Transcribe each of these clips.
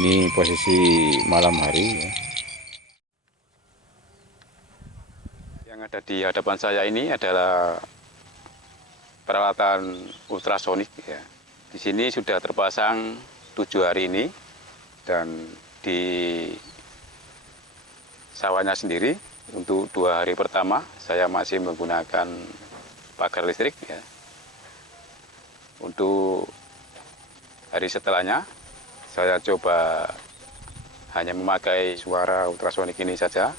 Ini posisi malam hari ya. Yang ada di hadapan saya ini adalah peralatan ultrasonik ya. Di sini sudah terpasang 7 hari ini, dan di sawahnya sendiri untuk 2 hari pertama saya masih menggunakan pagar listrik ya. Untuk hari setelahnya saya coba hanya memakai suara ultrasonik ini saja,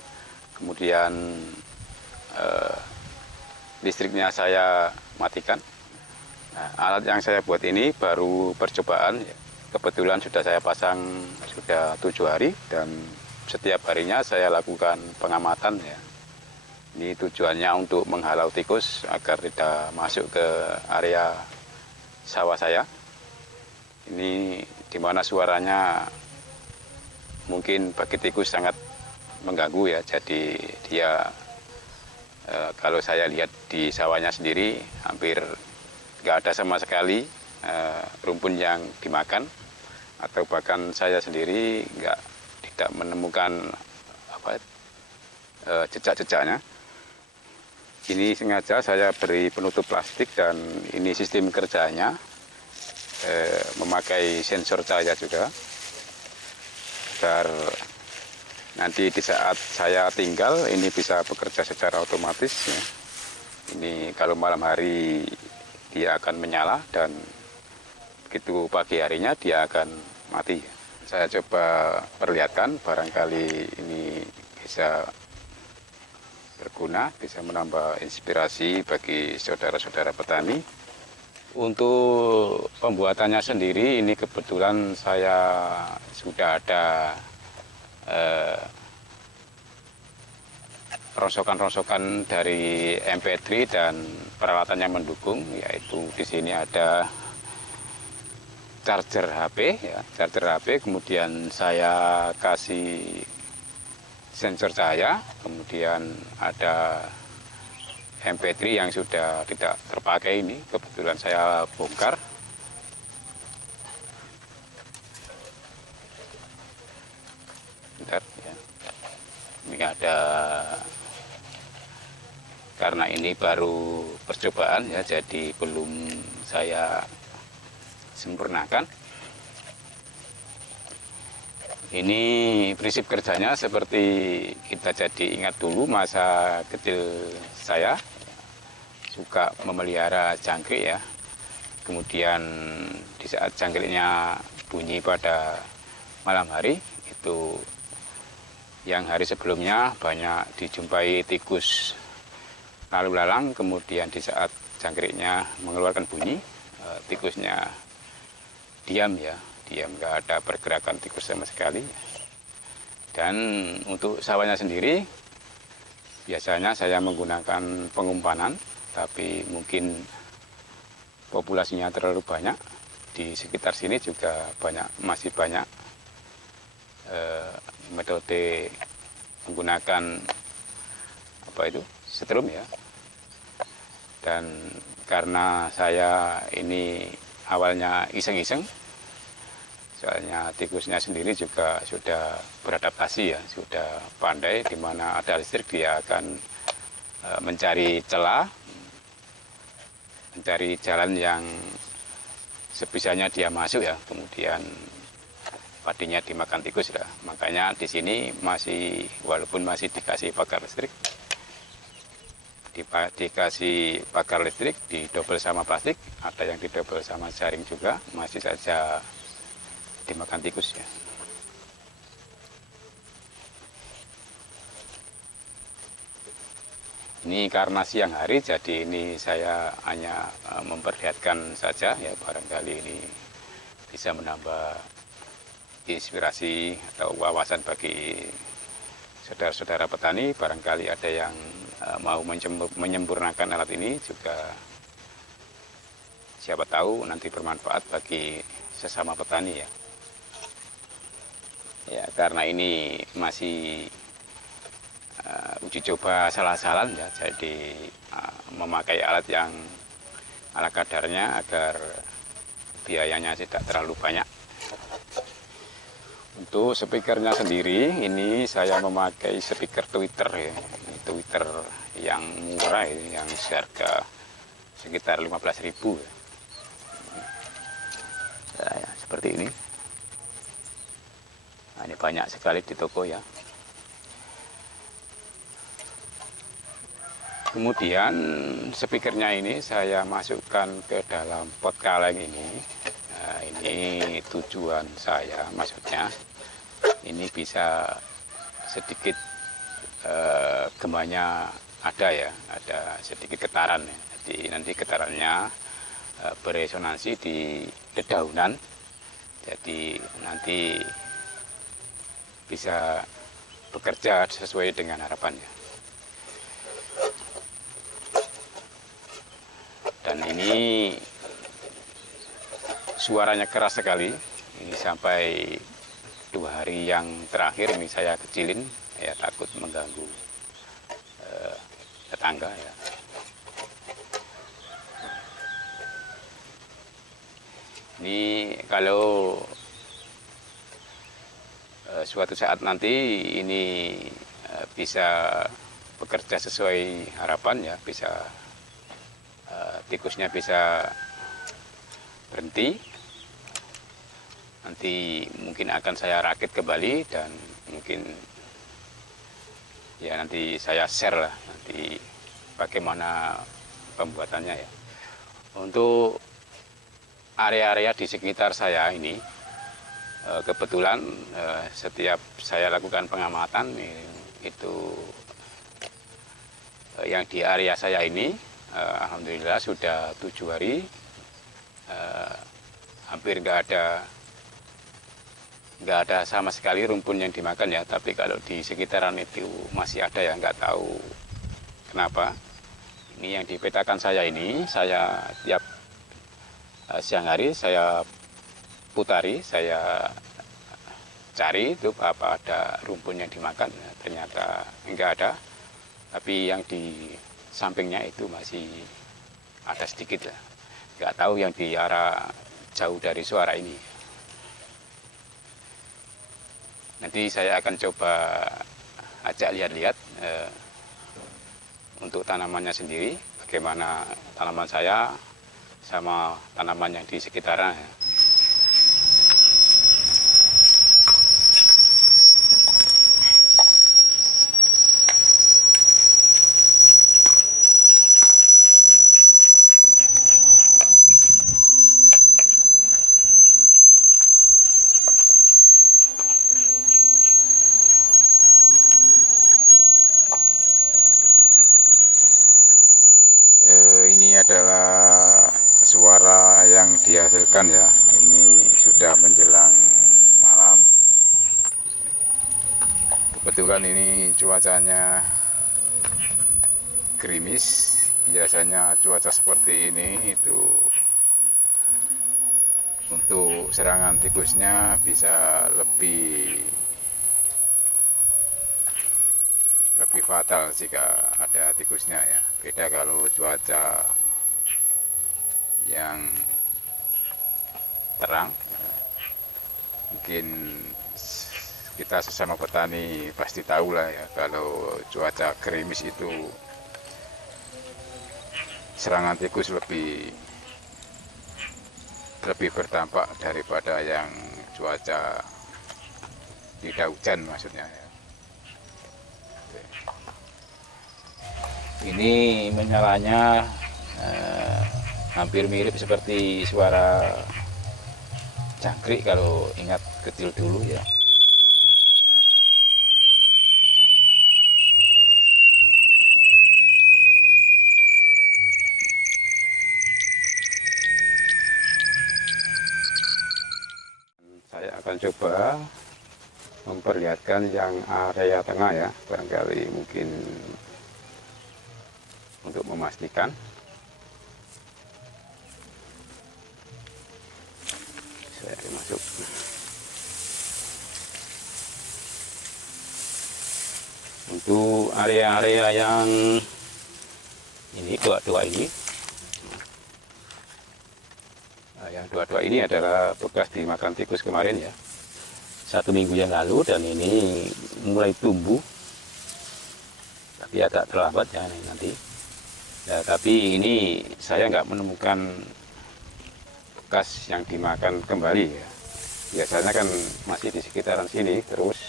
kemudian listriknya saya matikan. Nah, alat yang saya buat ini baru percobaan, kebetulan sudah saya pasang sudah 7 hari, dan setiap harinya saya lakukan pengamatan ya. Ini tujuannya untuk menghalau tikus agar tidak masuk ke area sawah saya. Ini dimana suaranya mungkin bagi tikus sangat mengganggu ya, jadi dia kalau saya lihat di sawahnya sendiri hampir nggak ada sama sekali rumpun yang dimakan, atau bahkan saya sendiri tidak menemukan jejak-jejaknya. Ini sengaja saya beri penutup plastik, dan ini sistem kerjanya memakai sensor cahaya juga, agar nanti di saat saya tinggal ini bisa bekerja secara otomatis ya. Ini kalau malam hari dia akan menyala, dan begitu pagi harinya dia akan mati. Saya coba perlihatkan, barangkali ini bisa berguna, bisa menambah inspirasi bagi saudara-saudara petani. Untuk pembuatannya sendiri ini kebetulan saya sudah ada rosokan-rosokan dari MP3 dan peralatan yang mendukung, yaitu di sini ada charger HP ya, charger HP, kemudian saya kasih sensor cahaya, kemudian ada MP3 yang sudah tidak terpakai, ini kebetulan saya bongkar. Bentar, ya. Ini ada, karena ini baru percobaan ya, jadi belum saya sempurnakan. Ini prinsip kerjanya seperti kita jadi ingat dulu masa kecil saya suka memelihara jangkrik ya. Kemudian di saat jangkriknya bunyi pada malam hari, itu yang hari sebelumnya banyak dijumpai tikus lalu lalang, kemudian di saat jangkriknya mengeluarkan bunyi, tikusnya diam ya, diam, nggak ada pergerakan tikus sama sekali. Dan untuk sawahnya sendiri biasanya saya menggunakan pengumpanan, tapi mungkin populasinya terlalu banyak. Di sekitar sini juga masih banyak metode menggunakan setrum ya. Dan karena saya ini awalnya iseng-iseng, soalnya tikusnya sendiri juga sudah beradaptasi ya, sudah pandai, di mana ada listrik dia akan mencari celah, mencari jalan yang sebisanya dia masuk ya, kemudian padinya dimakan tikus ya. Makanya di sini walaupun masih dikasih pagar listrik, dikasih pagar listrik didobel sama plastik, ada yang didobel sama jaring juga, masih saja dimakan tikus ya. Ini karena siang hari, jadi ini saya hanya memperlihatkan saja ya, barangkali ini bisa menambah inspirasi atau wawasan bagi saudara-saudara petani. Barangkali ada yang mau menyempurnakan alat ini juga, siapa tahu nanti bermanfaat bagi sesama petani ya. Ya, karena ini masih uji coba salah-salah ya, jadi memakai alat yang ala kadarnya agar biayanya tidak terlalu banyak. Untuk speakernya sendiri, ini saya memakai speaker Twitter ya. Ini Twitter yang murah ini, yang seharga sekitar 15.000 ya. Nah, ya, seperti ini. Nah, ini banyak sekali di toko ya. Kemudian speakernya ini saya masukkan ke dalam pot kaleng ini. Nah, ini tujuan saya, maksudnya ini bisa sedikit gemanya ada ya, ada sedikit getaran ya. Jadi nanti getarannya beresonansi di dedaunan, jadi nanti bisa bekerja sesuai dengan harapannya. Dan ini suaranya keras sekali. Ini sampai 2 hari yang terakhir ini saya kecilin, ya takut mengganggu tetangga ya. Ini kalau suatu saat nanti ini bisa bekerja sesuai harapan ya, bisa tikusnya bisa berhenti, nanti mungkin akan saya rakit kembali dan mungkin ya nanti saya share lah nanti bagaimana pembuatannya ya. Untuk area-area di sekitar saya ini kebetulan setiap saya lakukan pengamatan itu yang di area saya ini alhamdulillah sudah 7 hari hampir nggak ada sama sekali rumpun yang dimakan ya. Tapi kalau di sekitaran itu masih ada yang nggak tahu kenapa. Ini yang dipetakan saya ini, saya tiap siang hari saya putari, saya cari itu apa ada rumpun yang dimakan. Ternyata enggak ada, tapi yang di sampingnya itu masih ada sedikit ya. Enggak tahu yang di arah jauh dari suara ini. Nanti saya akan coba ajak lihat-lihat untuk tanamannya sendiri, bagaimana tanaman saya sama tanaman yang di sekitarnya. Ini adalah suara yang dihasilkan ya. Ini sudah menjelang malam. Kebetulan ini cuacanya gerimis. Biasanya cuaca seperti ini itu untuk serangan tikusnya bisa lebih fatal jika ada tikusnya ya. Beda kalau cuaca yang terang, mungkin kita sesama petani pasti tahu lah ya, kalau cuaca gerimis itu serangan tikus lebih berdampak daripada yang cuaca tidak hujan maksudnya ya. Ini menyalanya hampir mirip seperti suara jangkrik kalau ingat kecil dulu ya. Saya akan coba memperlihatkan yang area tengah ya, barangkali mungkin untuk memastikan. Saya masuk. Untuk area-area yang ini dua-dua ini, yang dua-dua ini adalah bekas dimakan tikus kemarin ya. 1 minggu yang lalu, dan ini mulai tumbuh, tapi agak terlambat ya nanti. Ya, tapi ini saya nggak menemukan bekas yang dimakan kembali ya. Biasanya kan masih di sekitaran sini terus.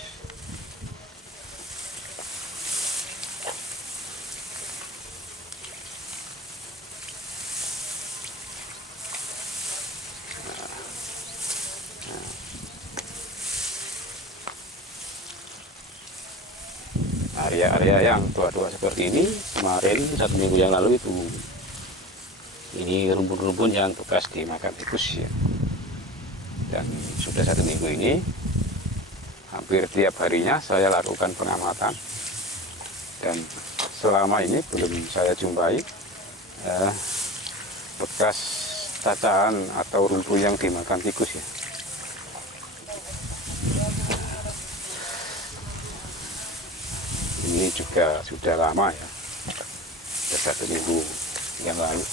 Area-area yang tua-tua seperti ini kemarin 1 minggu yang lalu itu, ini rumpun-rumpun yang bekas dimakan tikus ya. Dan sudah 1 minggu ini hampir tiap harinya saya lakukan pengamatan, dan selama ini belum saya jumpai bekas cacaan atau rumpun yang dimakan tikus ya. Ini juga sudah lama ya, sudah 1 minggu yang lalu.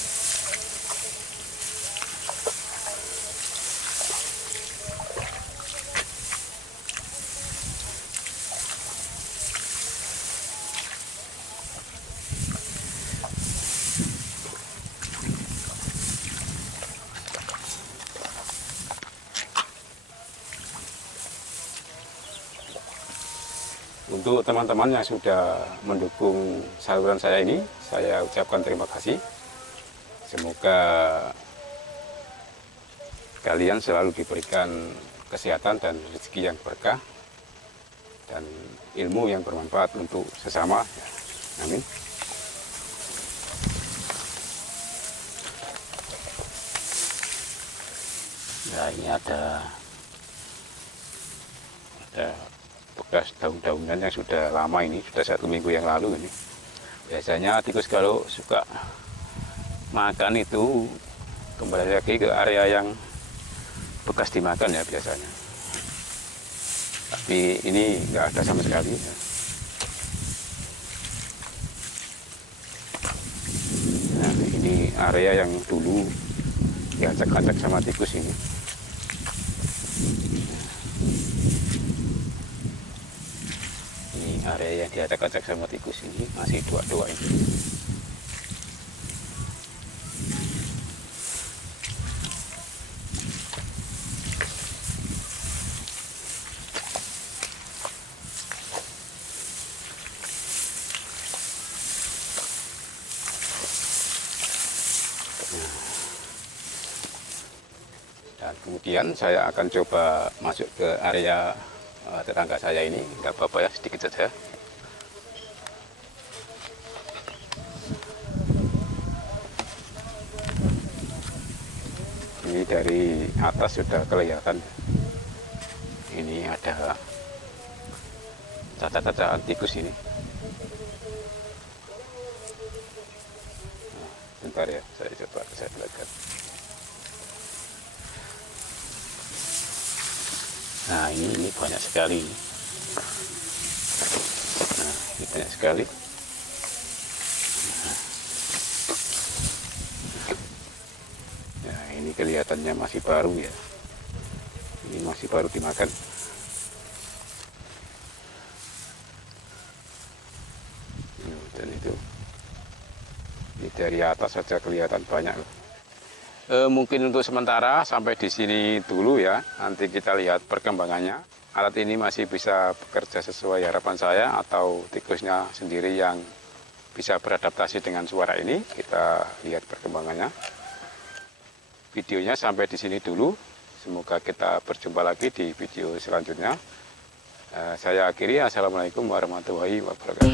Untuk teman-teman yang sudah mendukung saluran saya ini, saya ucapkan terima kasih. Semoga kalian selalu diberikan kesehatan dan rezeki yang berkah, dan ilmu yang bermanfaat untuk sesama. Amin. Nah, ini ada bekas daun-daunan yang sudah lama, ini sudah 1 minggu yang lalu ini. Biasanya tikus kalau suka makan itu kembali lagi ke area yang bekas dimakan ya biasanya. Tapi ini nggak ada sama sekali ya. Nah, ini area yang dulu diacak-acak sama tikus ini. Area yang diacak-acak sama tikus ini masih dua-dua ini. Dan kemudian saya akan coba masuk ke area tetangga saya ini, nggak apa-apa ya, sedikit saja. Ini dari atas sudah kelihatan, ini ada cacat-cacatan tikus ini. Nah, bentar ya, saya coba saya lihatkan. Nah, ini banyak sekali. Nah, ini banyak sekali. Nah, ini kelihatannya masih baru ya. Ini masih baru dimakan. Dan itu, ini dari atas saja kelihatan banyak. Mungkin untuk sementara sampai di sini dulu ya. Nanti kita lihat perkembangannya. Alat ini masih bisa bekerja sesuai harapan saya, atau tikusnya sendiri yang bisa beradaptasi dengan suara ini. Kita lihat perkembangannya. Videonya sampai di sini dulu. Semoga kita berjumpa lagi di video selanjutnya. Saya akhiri. Assalamualaikum warahmatullahi wabarakatuh.